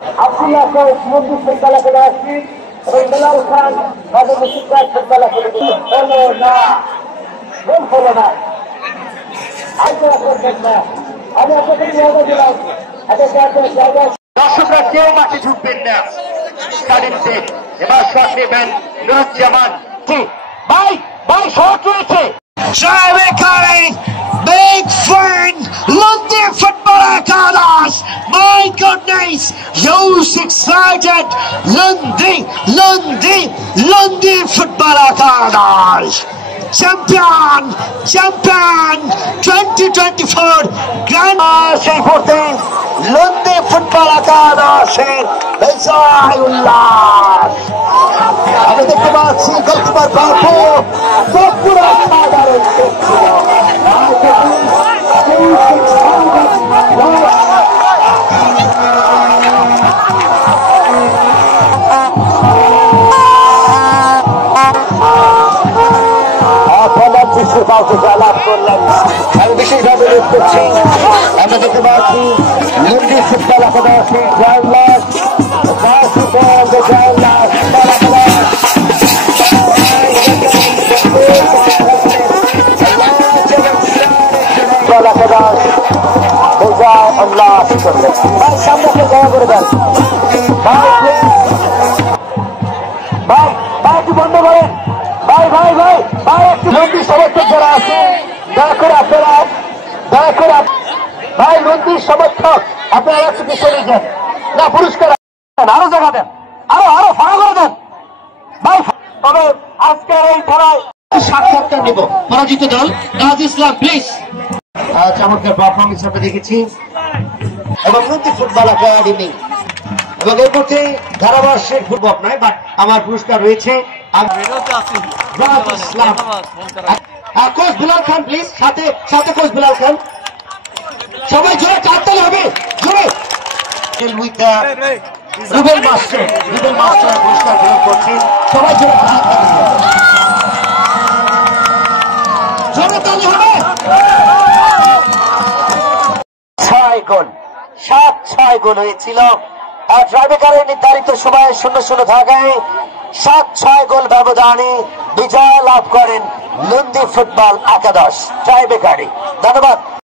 আব্দুল্লাহ সাহেব মন্দির football academy এবং বেলাল খান রাজা মুশিদাত ফুটবল একাডেমি হলো না, গোল হলো না। আমি আপনাকে নিয়ে দিলাম, দর্শকরা কেউ মাঠে ঢুকবেন না। এবার শট নেবেন নুরুজ্জামান। ভাই ভাই শট রয়েছে। Big friend, London Football Academy. My goodness, who's excited? London Football Academy. Champion 2024 Grand সেই 14 লন্ডন ফুটবল একাডেমি বেজায়ুল্লাহ। আমি দেখতে পাচ্ছি গোলকিপার বাবু পুরো সাধারণ লাভ করলাম। আমি বিশেষভাবে রেট করছি, আমরা দেখতে পাচ্ছি লন্ডন ফুটবল একাডেমি সামনে দয়া করে দেন ভাই, ভাই ভাই একটু বন্ধ করেন ভাই ভাই ভাই ভাই একটু লন্ডন সমর্থক যারা আছে দয়া করে আপনারা ভাই লন্ডন সমর্থক আপনারা একটু পিছনে যান না, পুরস্কার আরো জায়গা দেন, আরো ফাঁকা করে দেন ভাই। তবে আজকের এই খেলায় সাক্ষাৎকার নেব পরাজিত দল নাজ ইসলাম প্লিজ। চমৎকার পারফরমেন্স আমরা দেখেছি এবং লন্ডন ফুটবল একাডেমি এবং এর মধ্যে ধারাভাষ্যের ফুটবল নয়, বাট আমার পুরস্কার রয়েছে কোচ বিলাল খান প্লিজ, সাথে কোচ বিলাল খান। সবাই জোরে চারতালি হবে, জোরে। রুবেল মাস্টার পুরস্কার গ্রহণ করছেন, সবাই জোরে তালি হবে। 6 গোল 7-6 গোল হয়েছিল আর ড্রাইভেকারের নির্ধারিত সময়ে 0-0 থাকায় 7-6 গোল ব্যবধানে বিজয় লাভ করেন লন্ডন ফুটবল একাদশ ড্রাইভেকারে। ধন্যবাদ।